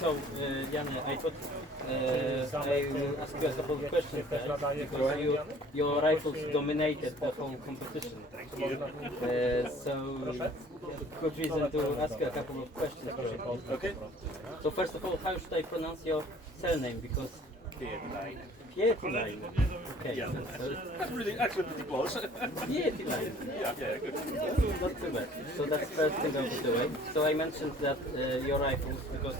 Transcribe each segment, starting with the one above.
So, Janne, I thought I will ask you a couple of questions there, because your rifles dominated the whole competition. So, good reason to ask you a couple of questions. Okay. So, first of all, how should I pronounce your surname? Because Pietiläinen. Pietiläinen. Okay. Yeah. So, That's really actually pretty close. Pietiläinen. Yeah, good. Not too bad. So that's first thing out of the way. So I mentioned that your rifles, because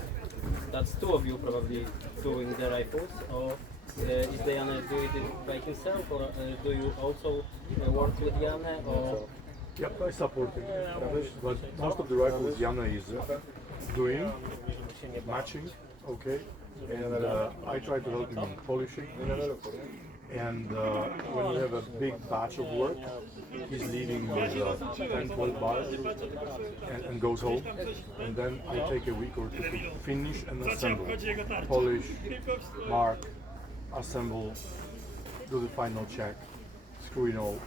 that's two of you probably doing the rifles, or is Janne do it by himself, or do you also work with Janne, or? Yeah, I support him, but most of the rifles Janne is doing, matching, okay, and I try to help him in polishing. And when we have a big batch of work, he's leaving with 10, 12 bars and goes home. And then I take a week or two to finish and assemble. Polish, mark, assemble, do the final check, screw it all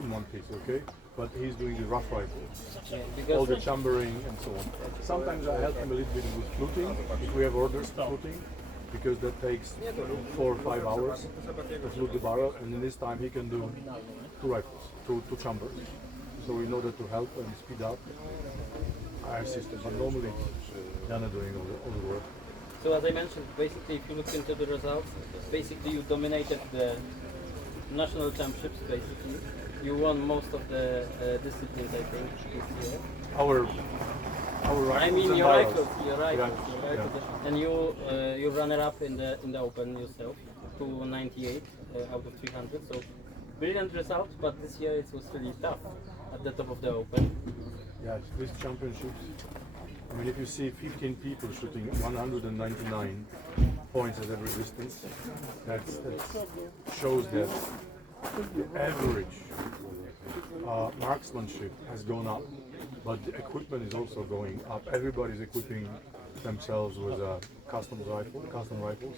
in one piece, okay? But he's doing the rough rifle, all the chambering and so on. Sometimes I help him a little bit with fluting, if we have orders for fluting, because that takes 4 or 5 hours to flute the barrel, and in this time he can do 2 rifles, two chambers. So in order to help and speed up, I assist him, but normally Janne doing all the work. So as I mentioned, basically if you look into the results, basically you dominated the national championships, basically. You won most of the disciplines, I think, this year. Our rifles, I mean and your barrels. rifles, your rifles, Yeah. and you runner-up in the Open yourself, 298 out of 300. So brilliant result, but this year it was really tough at the top of the Open. Yeah, these championships. I mean, if you see 15 people shooting 199 points at every distance, that shows that the average marksmanship has gone up, but the equipment is also going up. Everybody's equipping themselves with custom rifles,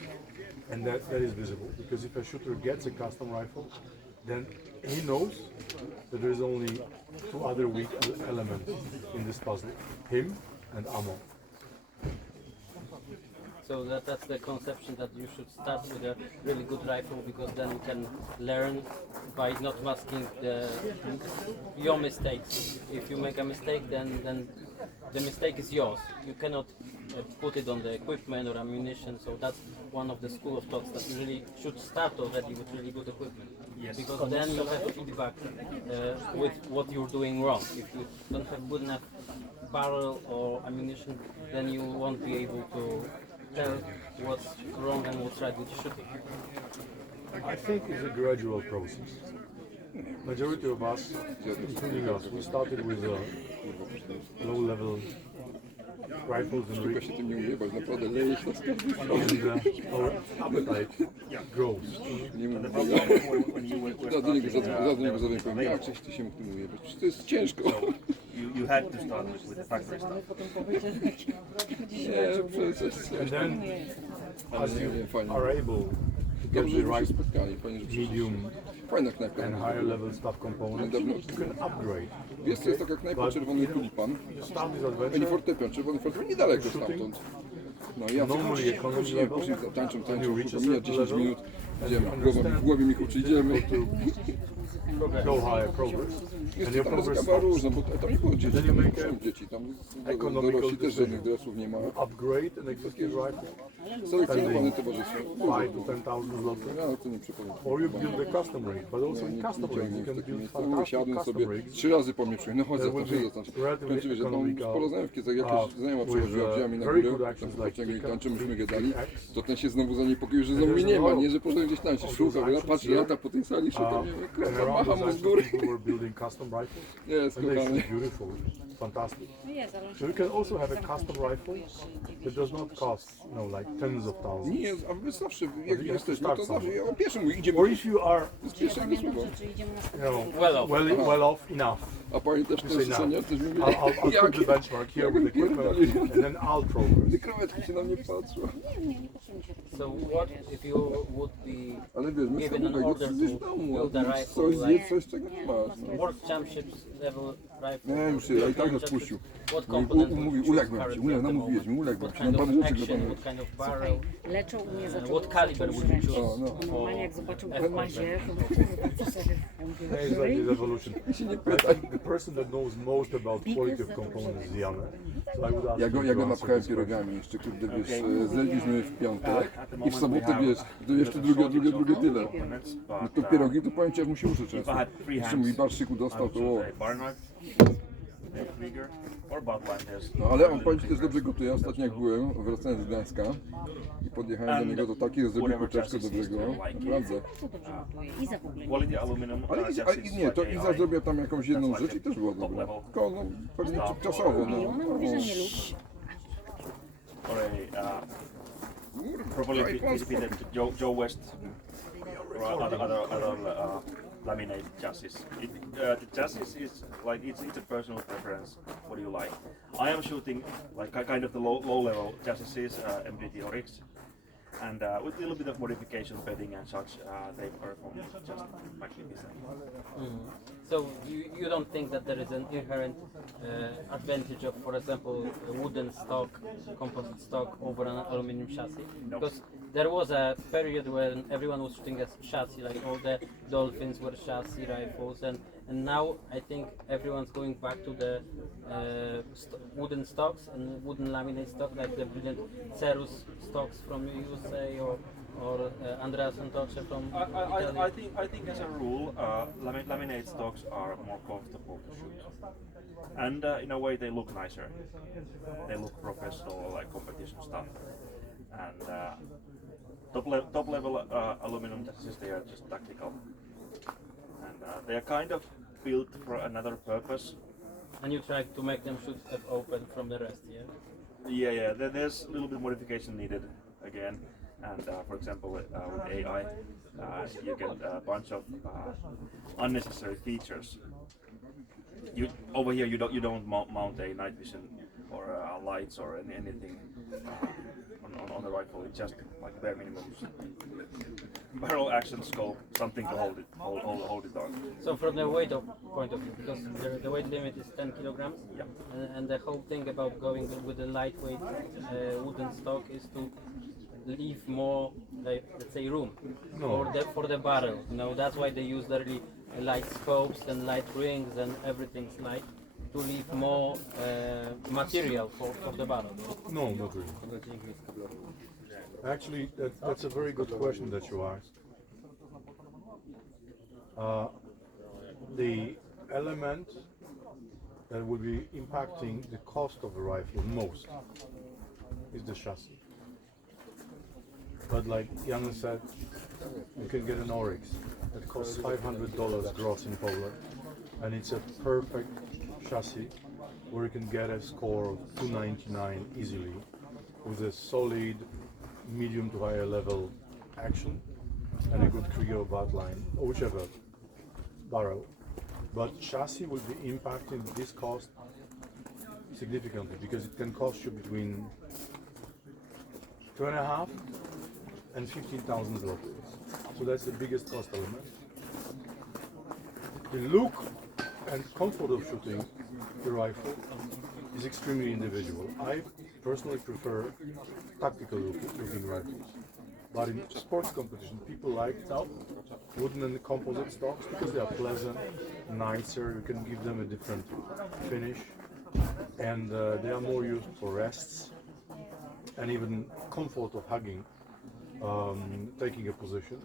and that is visible, because if a shooter gets a custom rifle, then he knows that there's only 2 other weak elements in this puzzle: him and ammo. So that's the conception, that you should start with a really good rifle, because then you can learn by not masking your mistakes. If you make a mistake, then the mistake is yours. You cannot put it on the equipment or ammunition. So that's one of the school of thoughts, that you really should start already with really good equipment. Yes. Because then you have feedback with what you're doing wrong. If you don't have good enough barrel or ammunition, then you won't be able to tell what's wrong and what's right with shooting. I think it's a gradual process. Majority of us, including us, we started with low-level rifles and rigs, and our appetite grows. You had to start with the factory stuff. And then, as you are able to get the right medium and higher level stuff components, you can upgrade. Jest, to jest taka knajpa Czerwony Tulipan. Start this Pani adventure, fortepian, Czerwony fortepian, niedaleko stamtąd. No i ja normally economy później level, tańczą, reach a mija certain 10 level, minut, and idziemy. you W głowie mi huczy, idziemy. go higher progress, Jest and your tam muzyka progress była stops. różna, bo tam nie było dzieci, Then you tam make nie a są dzieci, tam economical dorośli też żadnych decision. dresów nie ma. Upgrade an existing rifle, Selekcjonowane towarzystwo. 5 to 10,000 zlotys. Ja to nie przypomnę. Or you build a custom rig, but also in Nie custom rigs you ciągnie can w takim build miejscu. fantastic Siadłem custom sobie, rigs 3 razy po mnie przyjechał, no chodź that zastaw, will zastaw. be relatively Kończy, że tam economical, sporo znajomych, kiedy jakaś znajoma przychodziła, wzięła mnie na very górę, good tam actions po like pociągu i Pika, tańczymy, myśmy Pika, gadali, X. to ten się znowu zaniepokoił, że znowu mnie nie ma, nie, że poszedłem gdzieś tańczyć, szukał, ja patrzę, lata po tej sali, szukam, nie, and kurwa, around macham those mu z actions góry. people were building custom rifles, Jest, and they kochany. shoot beautiful, fantastic. So you can also have a custom rifle that does not cost, like tens of thousands. Nie, a wy zawsze, jak jesteśmy, to zawsze, ja o pierwszym mówię, idziemy, Or if you are, z pierwszego słowa. well off enough, A pamiętasz say też, now. co nie? Też mówię, I'll put the benchmark here with equipment, and then I'll progress. krewetki się na mnie patrzą. So what if you would be Ale wiesz, my given an samego order chcesz w to domu, build a a ty rifle coś like zjedz, coś czego nie masz. No. World Championships level rifle? Nie, już się, ja i tak odpuścił. What component would you Mówi, choose uległem ci, currently at the namówiłeś mi, moment? uległem What ci. Mam kind parę of rzeczy action, gotowych. what kind of barrel? Leczą u mnie zaczął What caliber would you choose? O, no. Bo normalnie jak zobaczył F- po mazie, to co sobie mówił. Yeah, it's like this evolution. I się nie I pytaj. think the person that knows most about quality of components is Janne. So I would ask Ja him go to answer napchałem this question. pierogami jeszcze, kurde, wiesz, zjedliśmy w piątek At the i w moment sobotę, we have wiesz, to jeszcze drugie tyle. components, No but to pierogi to powiem ci, jak mu się uszy if I często. had free Jeszcze hands, mój barszyku I dostał, would to choose a bar knife, a trigger, or butt line. There's no ale on powiem ci też dobrze gotuje. Ostatnio jak byłem, wracając z Gdańska i podjechałem do niego, to takie zrobił kurczaczkę dobrego. Naprawdę. To dobrze gotuje. Iza w ogóle nie. quality aluminum. Ale nie, to Iza zrobił tam jakąś jedną rzecz i też było dobre. Tylko no, pewnie czasowo, I no. ona mówi, że nie lubi. or a probably be the Joe West or other laminate chassis. The chassis is like it's a personal preference. What do you like? I am shooting like kind of the low level chassis, MDT Oryx, and with a little bit of modification, bedding and such, they perform just magnificent. So you don't think that there is an inherent advantage of, for example, a wooden stock, composite stock over an aluminum chassis? No. Because there was a period when everyone was shooting a chassis, like all the Dolphins were chassis rifles, and now I think everyone's going back to the wooden stocks and wooden laminate stock, like the brilliant Cerus stocks from USA or Andrea Santoce from Italy. I think as a rule, laminate stocks are more comfortable to shoot, and in a way they look nicer. They look professional, like competition stuff, and top level aluminum chassis, they are just tactical, and they are kind of built for another purpose. And you try to make them shoot F open from the rest, yeah? Yeah. There's a little bit modification needed again, and for example, with AI, you get a bunch of unnecessary features. Over here, you don't mount a night vision or lights or anything on the rifle. It's just like bare minimum barrel action scope, something to hold it on. So from the weight point of view, because the weight limit is 10 kilograms, Yeah. and the whole thing about going with a lightweight wooden stock is to leave more, like, let's say, room for the barrel. You know, that's why they use the really light scopes and light rings and everything's light, to leave more material for the barrel. No, not really. Actually, that's a very good question that you asked. The element that will be impacting the cost of the rifle most is the chassis. But like Janne said, you can get an Oryx that costs $500 gross in Poland, and it's a perfect chassis where you can get a score of 299 easily with a solid medium to higher level action and a good trigger or butt line, or whichever barrel. But chassis will be impacting this cost significantly because it can cost you between 2.5 and 15,000 zlotys. So that's the biggest cost element. The look and comfort of shooting the rifle is extremely individual. I personally prefer tactical looking rifles. But in sports competition, people like wooden and composite stocks because they are pleasant, nicer, you can give them a different finish, and they are more used for rests and even comfort of hugging, taking a position.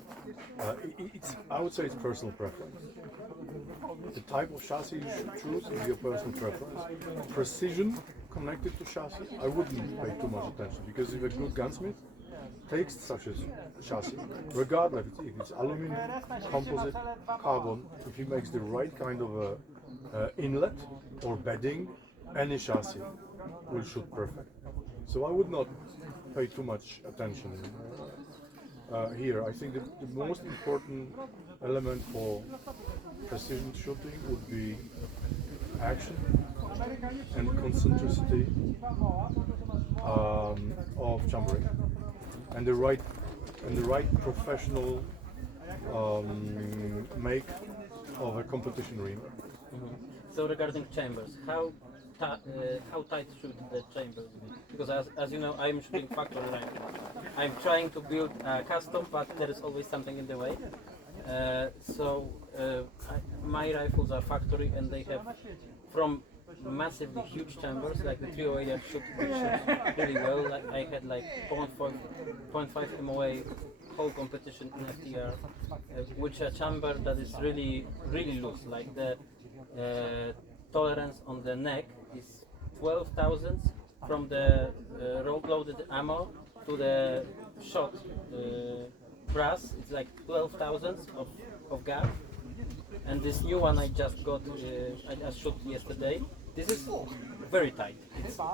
I would say it's personal preference. The type of chassis you should choose is your personal preference. Precision connected to chassis, I wouldn't pay too much attention because if a good gunsmith takes such a chassis, regardless if it's aluminum, composite, carbon, if he makes the right kind of inlet or bedding, any chassis will shoot perfect. So I would not pay too much attention here. I think that the most important element for precision shooting would be action and concentricity of chambering. and the right professional make of a competition ring. So regarding chambers, how tight should the chambers be? Because as you know, I'm shooting factory rifles. I'm trying to build a custom, but there is always something in the way. My rifles are factory, and they have from massively huge chambers like the 308 shoot really well. Like I had like 0.5 MOA whole competition in FTR, which a chamber that is really loose. Like the tolerance on the neck is 12 thousandths from the loaded ammo to the shot brass. It's like 12 thousandths of gas. And this new one I just got, I shot yesterday. This is very tight.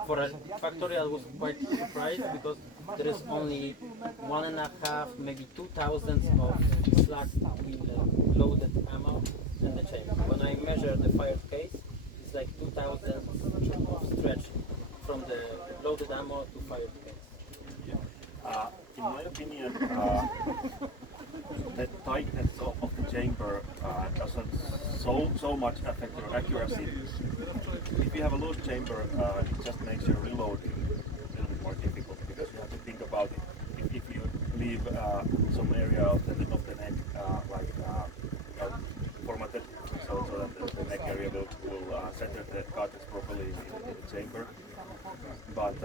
For a factory, I was quite surprised because there is only 1.5, maybe 2 thousandths of slack between the loaded ammo and the chamber. When I measure the fired case, it's like 2 thousandths of stretch from the loaded ammo to fired case. In my opinion, the tightness of the chamber doesn't so much affect your accuracy. If you have a loose chamber, it just makes your reloading a little bit more difficult because you have to think about it. If you leave some area of the neck formatted so that the neck area will center the cartridge properly in the chamber. But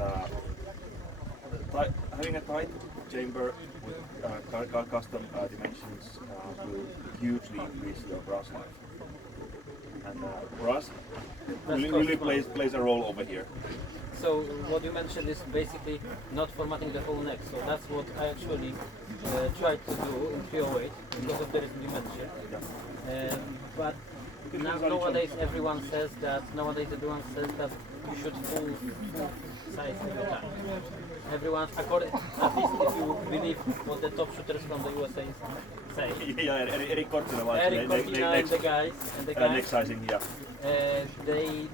having a tight chamber with custom dimensions will hugely increase your brass life. And brass really plays a role over here. So what you mentioned is basically not formatting the whole neck. So that's what I actually tried to do in 308 because of the reason you mentioned. But nowadays everyone says that you should full size every time. Everyone's according, at least if you believe what the top shooters from the USA say. Yeah, Eric Cortina, and the guys, next sizing, yeah. They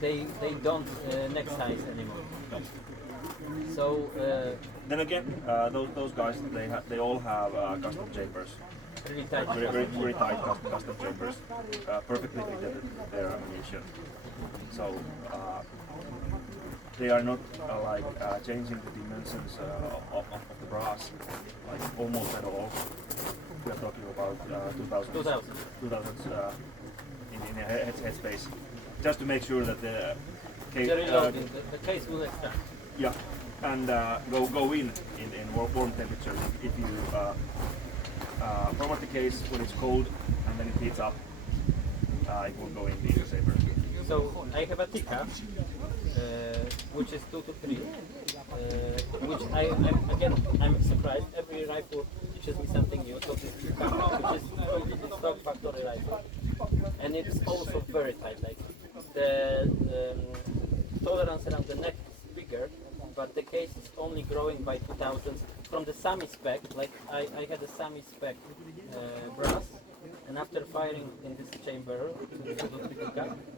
don't neck size anymore. So then again, those guys they all have custom chambers. really tight. Very tight custom chambers, perfectly fitted their ammunition. So they are not changing the dimensions of the brass like almost at all. We are talking about 2000s in a head space, just to make sure that the case, the case will extend. yeah, and go in warm temperature. If you format the case when it's cold and then it heats up, it will go in the chamber. So I have a Tika, which is 2 to 3, which I'm surprised. Every rifle teaches me something new. So this Tika, which is completely stock factory rifle, and it's also very tight. Like the tolerance around the neck is bigger, but the case is only growing by 2000s from the Sami spec. Like I had a Sami spec brass. And after firing in this chamber,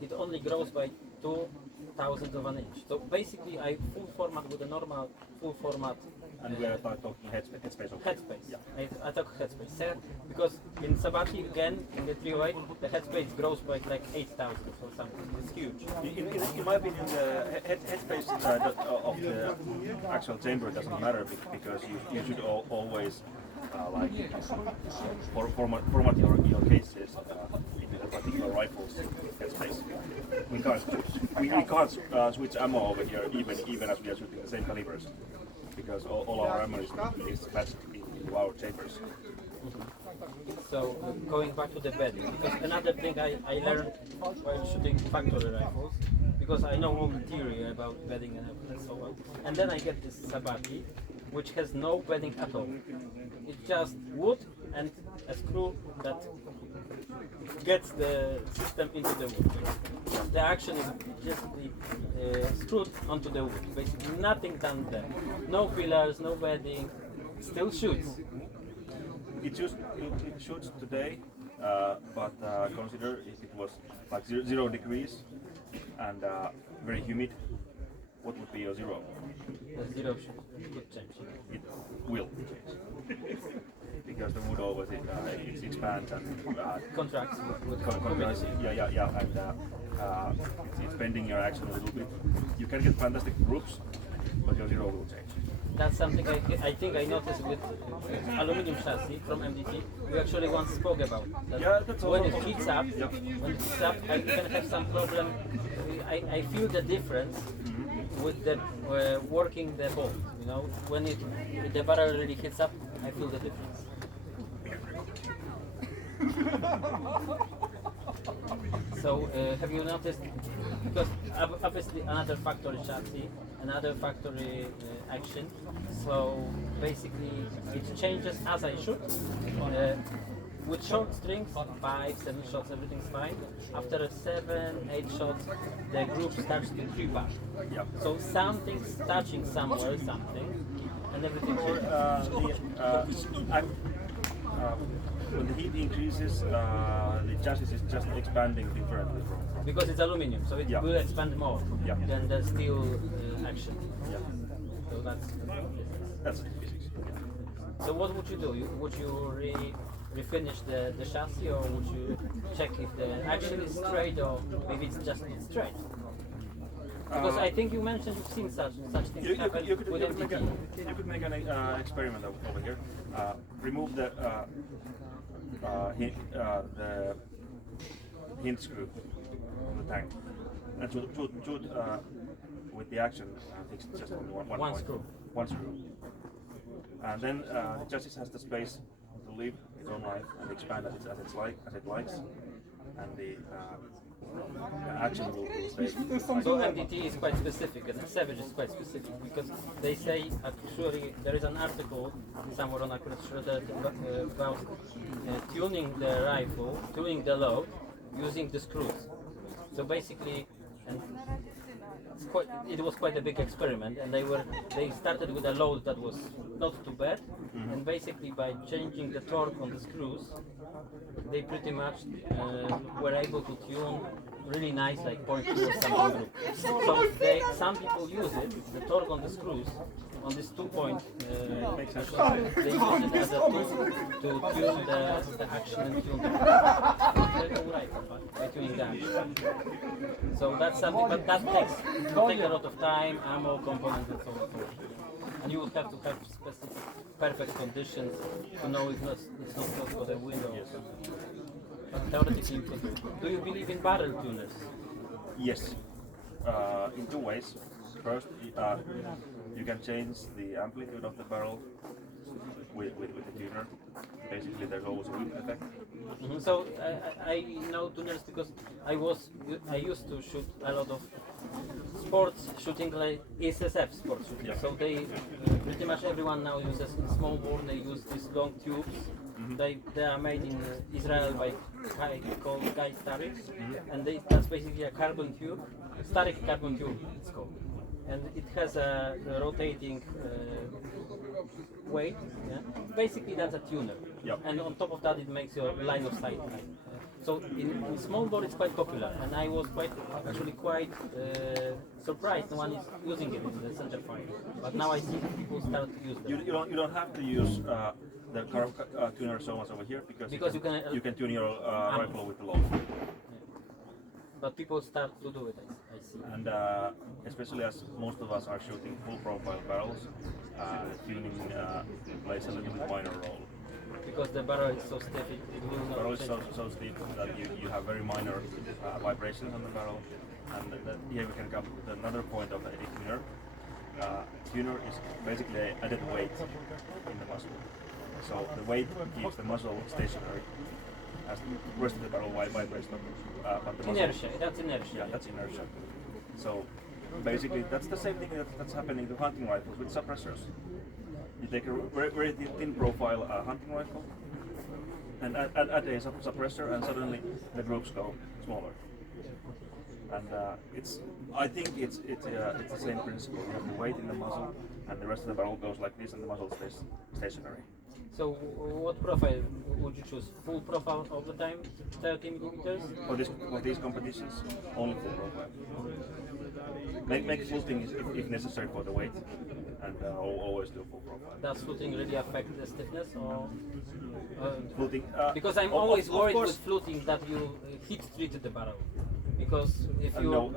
it only grows by 2,000 of an inch. So basically, I full format with a normal full format. And we are talking headspace. Headspace. I talk headspace. Because in Sabati again, in the 308, the headspace grows by like 8,000 or something. It's huge. In my opinion, the headspace of the actual chamber doesn't matter because you should always format your cases into the particular rifle's headspace. We can't switch ammo over here even as we are shooting the same calibers because all our ammo is matched into our chambers. So going back to the bedding, because another thing I learned while shooting factory rifles, because I know all the theory about bedding and so on, and then I get this Sabati, which has no bedding at all. It's just wood and a screw that gets the system into the wood. The action is just screwed onto the wood. Basically nothing done there. No pillars, no bedding. Still shoots. It shoots today, but consider if it was like 0 degrees and very humid, what would be your zero? The zero could change. It will change. Because the wood always it expands and Contracts with contracts. Yeah, and it's bending your action a little bit. You can get fantastic groups, but your zero will change. That's something I think I noticed with aluminum chassis from MDT. We actually once spoke about that. Yeah, that's when all. it heats up, I can have some problem. I feel the difference with the working the bolt. You know, when the barrel really heats up, I feel the difference. So have you noticed? Because obviously another factory chassis, another factory action. So basically it changes as I shoot. With short strings, 5, 7 shots, everything's fine. After 7, 8 shots, the group starts to creep up. Yeah. So something's touching somewhere, something, and everything changes. When the heat increases, the chassis is just expanding differently from Because it's aluminum, so it Yeah. will expand more Yeah. than the steel action. yeah. So That's physics. So what would you do? Would you refinish the chassis, or would you check if the action is straight, or maybe it's just not straight? Because I think you mentioned you've seen such things happen with MTT. You could make an experiment over here. Remove the hinge screw from the tank and shoot with the action fixed just on one point. screw. One screw. And then the chassis has the space to live its own life and expand as it likes, and the action will stay. So MDT is quite specific, and Savage is quite specific, because they say, actually, there is an article somewhere on Accurate Shredder about tuning the rifle, tuning the load, using the screws. So basically, and it was quite a big experiment, and they started with a load that was not too bad, and basically by changing the torque on the screws, they pretty much were able to tune really nice, like 0.2 or something group. So some people use it, the torque on the screws, on this 2-point they use it as a tool to tune the action and tune the rifle by tuning the action. So that's something, but that takes a lot of time, ammo, components, and so on. And you would have to have specific, perfect conditions to know if it's not close for the window. But theoretically, you could do. Do you believe in barrel tuners? Yes, in two ways. First, you can change the amplitude of the barrel with the tuner. Basically, there's always a whip effect. So I know tuners because I used to shoot a lot of sports shooting, like SSF sports shooting. Yeah. So they pretty much everyone now uses in small bore. They use these long tubes. They are made in Israel by called Guy Starik, and that's basically a carbon tube, Starik carbon tube it's called, and it has a rotating weight. Yeah? Basically that's a tuner, Yep. and on top of that it makes your line of sight. So in small bore it's quite popular, and I was actually quite surprised no one is using it in the center fire. But now I see people start to use them. You don't have to use the tuner so much over here because you can tune your rifle with the load. But people start to do it, I see. And especially as most of us are shooting full profile barrels, tuning plays a little bit minor role. Because the barrel is so stiff, it will The not barrel is change. so stiff that you have very minor vibrations on the barrel. And here we can come to another point of a tuner. Tuner is basically an added weight in the muzzle. So the weight keeps the muzzle stationary as the rest of the barrel vibrates. But the muzzle, Inertia, that's inertia. yeah, that's inertia. So basically that's the same thing that's happening to hunting rifles with suppressors. You take a very thin profile hunting rifle and add a suppressor, and suddenly the groups go smaller. And I think it's the same principle. You have the weight in the muzzle, and the rest of the barrel goes like this, and the muzzle stays stationary. So what profile would you choose? Full profile all the time, 30 millimeters? For these competitions, only full profile. make fluting if necessary for the weight, and always do full profile. Does fluting really affect the stiffness, or Fluting, because I'm of always worried course, with fluting that you heat treated the barrel, because if you no,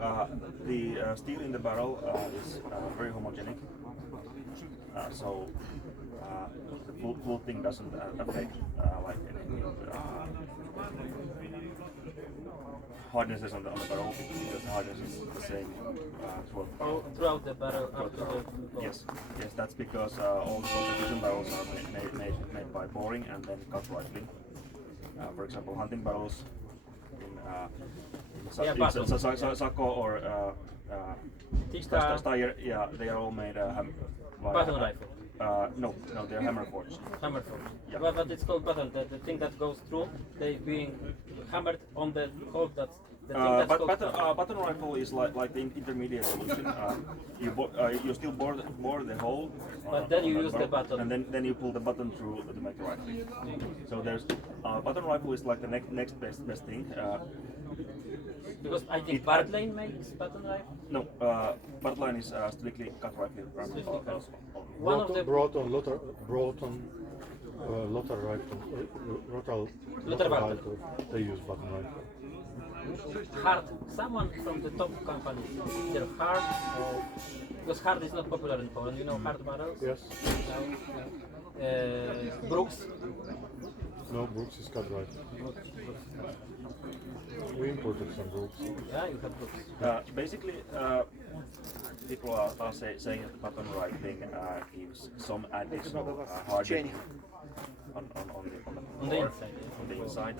the steel in the barrel is very homogenic, so the fluting doesn't affect like any hardnesses on the barrel, because the hardness is the same throughout the barrel up to the Yes, that's because all the competition barrels are made by boring and then cut rifling. For example, hunting barrels in Sako or Steyr, yeah, they are all made by button rifle. No, they're hammer forged. Hammer forge. Yeah. But it's called button. The thing that goes through, they being hammered on the hole. That's the thing that's called Button rifle is like the intermediate solution. You still bore the hole, But then you on use the barrel, button. and then you pull the button through to make the rifling. So there's button rifle is like the next best thing. Because I think Bardlane makes button rifle. No, Bardline is strictly cut rifling. Strictly cut. Only. One of the Lothar rifle, they use button rifle. Hard. Someone from the top companies, either Hard or because Hard is not popular in Poland. You know Hard barrels. Yes. Brooks. No, Brooks is cut rifle. We imported some Brooks. Yeah, you have Brooks. Basically, people are saying that the button rifling gives some additional hardening on On the inside. on the inside.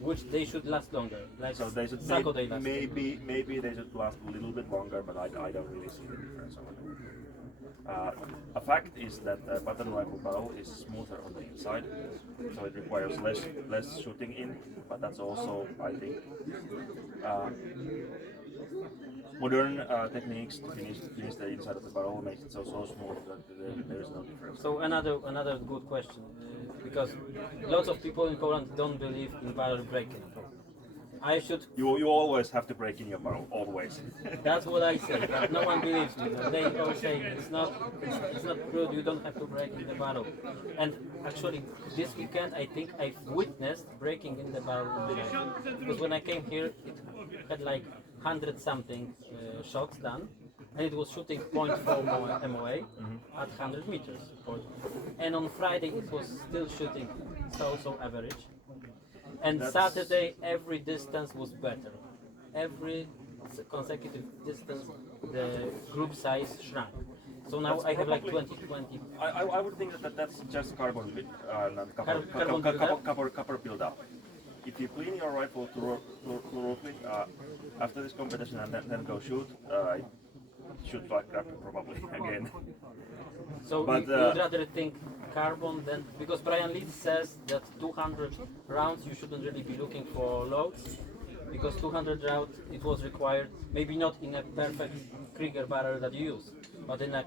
Which they should last longer. Like So they should Sako they last. maybe they should last a little bit longer, but I don't really see the difference over there. A fact is that the button rifle barrel is smoother on the inside, so it requires less shooting in. But that's also, I think, modern techniques to finish the inside of the barrel makes it so smooth that there is no difference. So another good question, because lots of people in Poland don't believe in barrel breaking. I should. You always have to break in your barrel, always. That's what I say, but no one believes me. They all say it's not good. You don't have to break in the barrel. And actually, this weekend I think I've witnessed breaking in the barrel in the night. Because when I came here, it had like 100 something shots done, and it was shooting 0.4 MOA at 100 meters. And on Friday it was still shooting so average. And Saturday, every distance was better. Every consecutive distance, the group size shrank. So now I have like 20. I would think that that's just carbon copper build-up. If you clean your rifle thoroughly after this competition and then go shoot, shoot like crap probably again. So but, you'd rather think carbon than, because Brian Leeds says that 200 rounds you shouldn't really be looking for loads, because 200 rounds it was required, maybe not in a perfect Krieger barrel that you use, but in a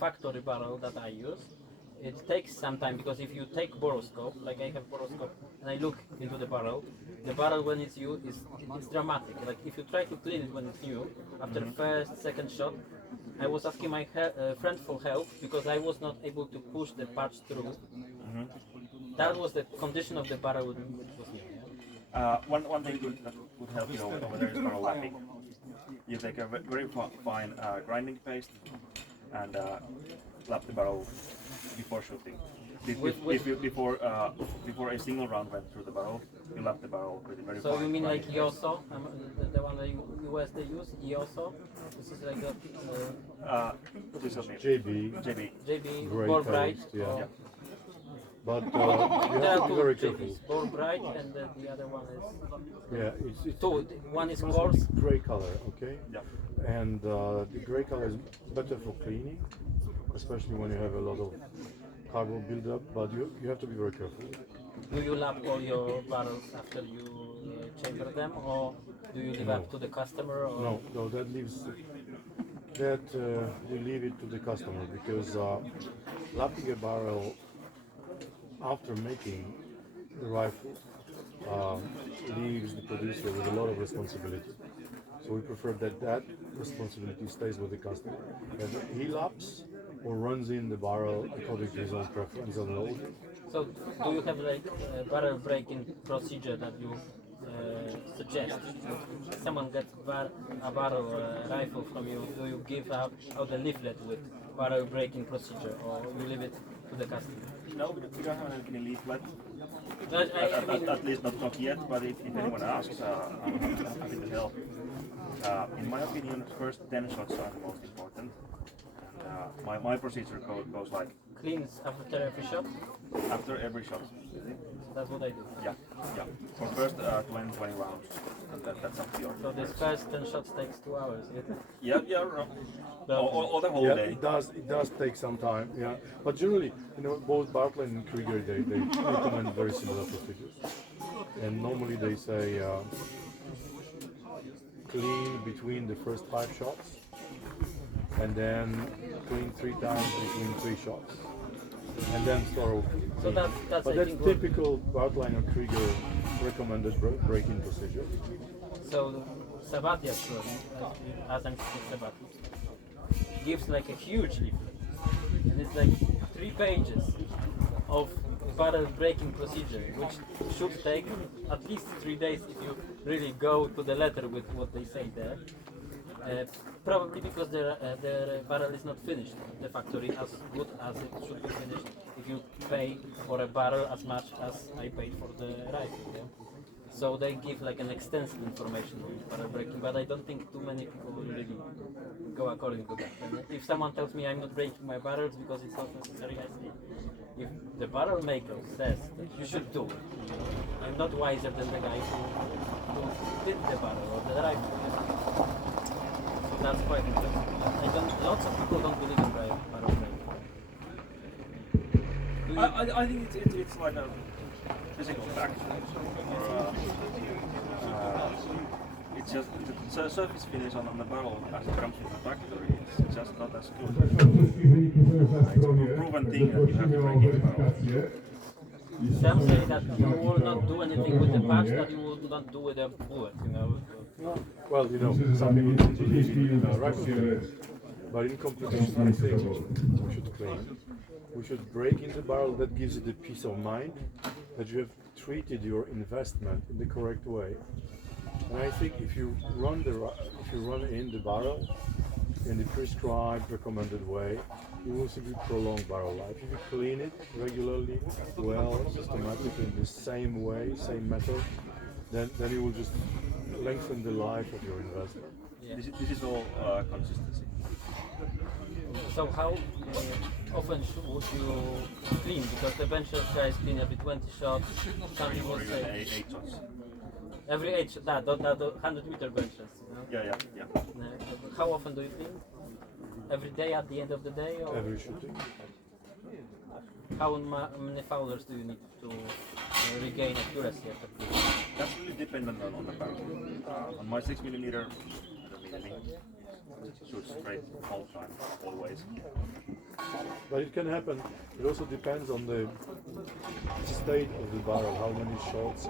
factory barrel that I use, it takes some time, because if you take boroscope, like I have boroscope, and I look into the barrel when it's new it's dramatic. Like if you try to clean it when it's new, after first, second shot, I was asking my friend for help because I was not able to push the patch through. That was the condition of the barrel which was new. One thing that would help you over there is barrel lapping. You take a very fine grinding paste and lap the barrel before shooting. Before a single round went through the barrel, you lap the barrel with a very fine. So you mean like grinding paste. Yoso, the one that US they use, Yoso? This is like a JB, Great Ball Bright. taste, yeah. or- But There you have are to be two very careful. JBs, Ball Bright, and the other one is Yeah, it's two. One is supposed to coarse. be gray color, okay? Yeah. And the gray color is better for cleaning, especially when you have a lot of carbon buildup. But you have to be very careful. Do you lap all your barrels after you chamber them, or do you leave up to the customer? Or? No, that leaves we leave it to the customer, because lapping a barrel after making the rifle leaves the producer with a lot of responsibility. So So we prefer that that responsibility stays with the customer. Whether he laps or runs in the barrel according to his own preference and load. So do you have like a barrel breaking procedure that you suggest? If someone gets a barrel rifle from you, do you give out a leaflet with barrel breaking procedure, or you leave it to the customer? No, we don't have any leaflet. I mean, At least not yet, but if anyone asks, I'm happy to help. In my opinion, first 10 shots are the most important. My procedure goes like cleans after every shot. after every shot. That's what I do. Yeah. For first 20 rounds. And that's up to your. So this first 10 shots takes 2 hours. Yeah, or the whole Yeah, day. it does take some time, yeah. But generally, both Bartlett and Krieger, they recommend very similar procedures. And normally they say clean between the first 5 shots, and then clean 3 times between 3 shots, and then thorough clean. So that's But I that's think typical Bartlett and Krieger recommended break-in procedure. So Sabati actually, as I'm speaking Sabati, gives like a huge leaflet, and it's like 3 pages of barrel breaking procedure, which should take at least 3 days if you really go to the letter with what they say there. Probably because their barrel is not finished at the factory as good as it should be finished if you pay for a barrel as much as I paid for the rifle. Yeah? So they give like an extensive information on barrel breaking, but I don't think too many people will really go according to that. And if someone tells me I'm not breaking my barrels because it's not necessary, I say, if the barrel maker says that you should do it, I'm not wiser than the guy who did the barrel or the rifle. So that's quite interesting. Lots of people don't believe in barrel breaking. I think it's like a physical fact. It's just the surface finish on the barrel as it comes from the factory. It's just not as good. It's a proven thing that you have to break in the barrel. Some say that you will not do anything with the patch that you will not do with a bullet, Well, some people believe in rifle cleaning, but in competition, I think we should clean. We should break in the barrel. That gives you the peace of mind that you have treated your investment in the correct way. And I think if you run in the barrel in the prescribed, recommended way, you will simply prolong barrel life. If you clean it regularly, well, systematically, in the same way, same method, then you will just lengthen the life of your investment. Yeah. This is all consistency. So how often would you clean? Because the benches guys clean every 20 shots. Some people Or say 8 shots. every 8 shots. That 100-meter benches. Yeah. How often do you clean? Every day at the end of the day? Or Every shooting. how many foulers do you need to regain accuracy at the clean? That's really dependent on the barrel. On my 6mm, I don't need any. Shoot straight all the time, always. But it can happen. It also depends on the state of the barrel, how many shots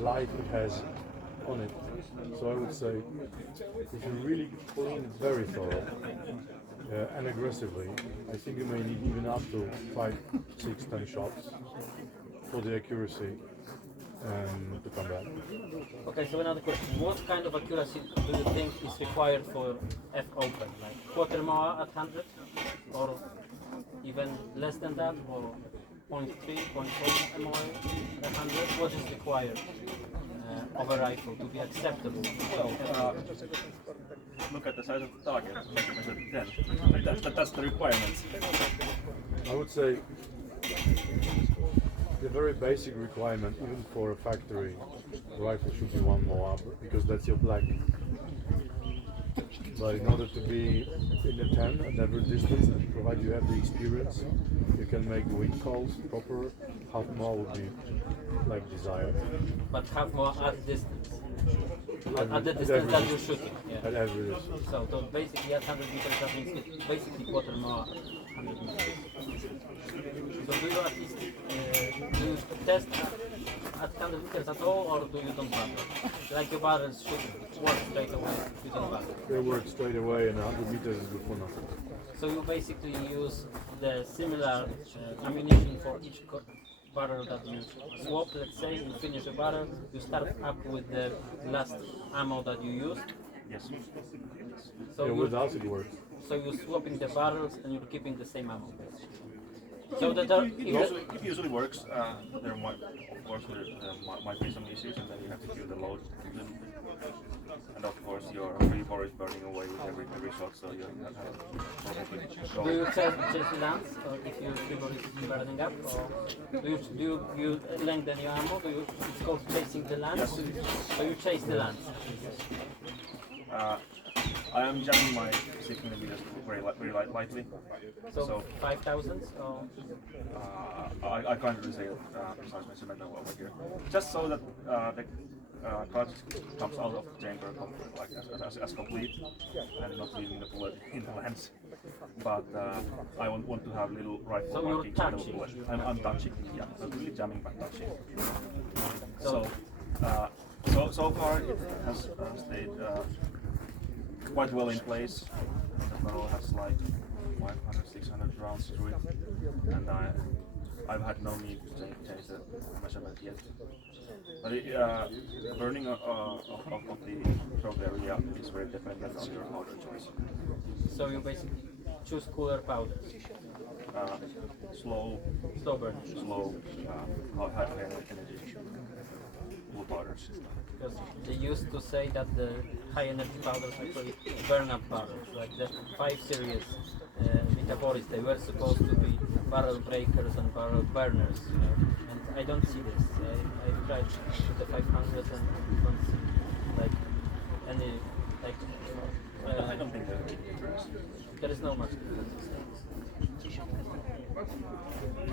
life it has on it. So I would say, if you really clean it very thorough and aggressively, I think you may need even up to 5, 6, 10 shots for the accuracy to come back. Okay, so another question. What kind of accuracy do you think is required for F open? Like quarter mile at 100? Or even less than that? Or 0.3, 0.4 MOA at 100? What is required of a rifle to be acceptable? Look at the size of the target, measure 10. That's the requirements. I would say the very basic requirement, even for a factory rifle, should be 1 MOA because that's your black. But in order to be in the 10 at every distance, provided you have the experience, you can make the wind calls proper. Half MOA would be like desired. But half more at distance. At the At distance every that you're distance. shooting. Yeah. At every distance. So basically at 100 meters that means it's basically quarter mile 100 meters. So do you at least do you test at 100 meters at all, or do you don't bother? Like your barrels should work straight away if you don't bother. They work straight away, and 100 meters is good for nothing. So you basically use the similar ammunition for each barrel that you swap. Let's say you finish a barrel, you start up with the last ammo that you used. Yes. So Yeah, you, with us it works. so you're swapping the barrels and you're keeping the same ammo. So that It usually works. There might, of course, there might be some issues, and then you have to kill the load. And of course, your rebore is burning away with every shot, so you probably do you change the lance, or if your rebore is burning up, or do you lengthen your ammo? It's called chasing the lance. Yes. So you chase the lance. I am jamming my 6 millimeters very lightly. So 5,000 or I can't really say precise measurement over here. Just so that the cartridge comes out of the chamber like as complete and not leaving the bullet in the lens. But I want to have little rifle So you're markings on the touching. bullet. I'm touching, yeah, not really jamming but touching. So far it has stayed quite well in place. The barrel has like 500, 600 rounds through it, and I've had no need to change the measurement yet. But burning of the throat area is very dependent on your powder choice. so you basically choose cooler powders, Slow burn. high energy blue powders. Because they used to say that the high energy powders actually burn up barrels, like the 5 series Vitaforis, they were supposed to be barrel breakers and barrel burners, you know, and I don't see this. I tried with the 500 and don't see like any like I don't think there's a big difference. there is no much difference.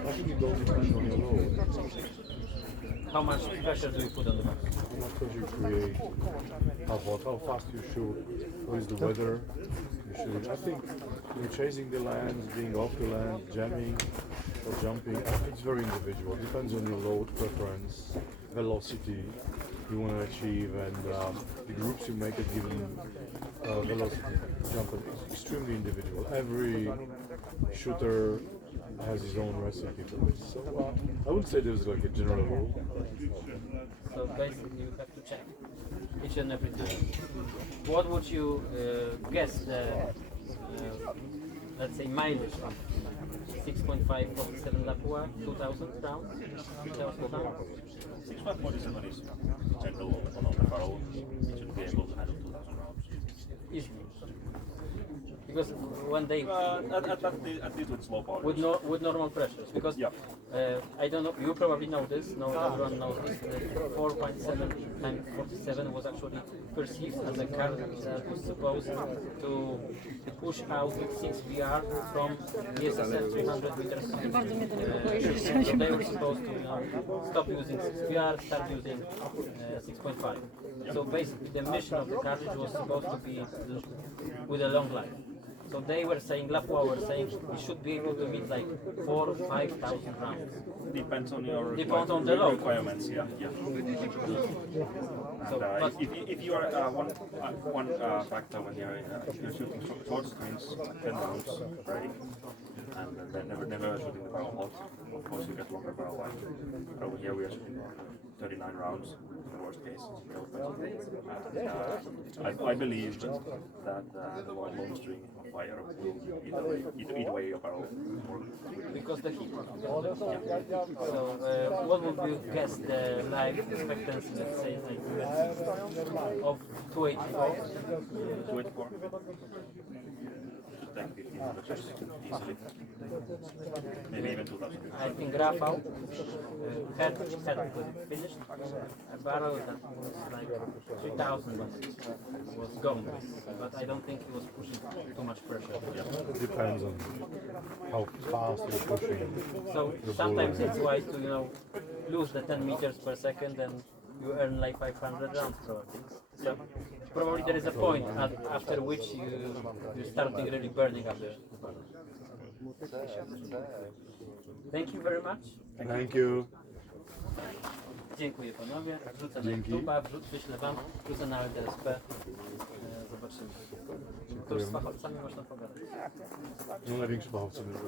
I think it all depends on your load. How much pressure do you put on the barrel? How much pressure you create, how fast you shoot, what is the weather you shoot. I think chasing the lens, being off the lens, jamming or jumping, it's very individual. Depends on your load preference, velocity you want to achieve, and the groups you make at given velocity jump. It's extremely individual. Every shooter has his own recipe for this. So I wouldn't say there's like a general rule. So basically you have to check each and every time. What would you guess the, let's say, mileage of 6.5 47 Lapua, 2,000 rounds? 2,000 rounds? 6.47 is gentle on the barrel. It should be able to handle 2,000 rounds. Easily. Because when they At least with slow powders. with normal pressures, because Yeah. I don't know, you probably know this, no everyone knows this, the 4.7 times 47 was actually perceived as a car that was supposed to push out 6 VR from the SSF 300 meters. So they were supposed to stop using 6 VR, start using 6.5. So basically the mission of the cartridge was supposed to be with a long life. So they were saying, Lapua were saying, we should be able to meet like 4,000 or 5,000 rounds. Depends on your Depends on the load. requirements. Yeah. So, And but if you are one factor when you're shooting short screens, 10 rounds break, and then never shooting the barrel hot. Of course, you get longer barrel life. But over here we are shooting 39 rounds in the worst case. And I believe that the long string of fire will eat away your barrel more quickly. because the heat. So what would you guess the life expectancy, let's say, like, of 284? 284. Should take 1,500 shots easily. Maybe even 2,000. I think Rafał had finished a barrel that was like 3,000 was gone, but I don't think he was pushing too much pressure. It depends on how fast you're pushing. So sometimes it's wise to lose the 10 meters per second and you earn like 500 rounds probably. So probably there is a point after which you're starting really burning up the barrel. Thank you very much. Thank you. Dziękuję panowie. Wrzucę na Dzięki. YouTube'a, wyślę wam, wrzucę na LDSP. Zobaczymy. To już z fachowcami można pogadać. No największy fachowcem jest.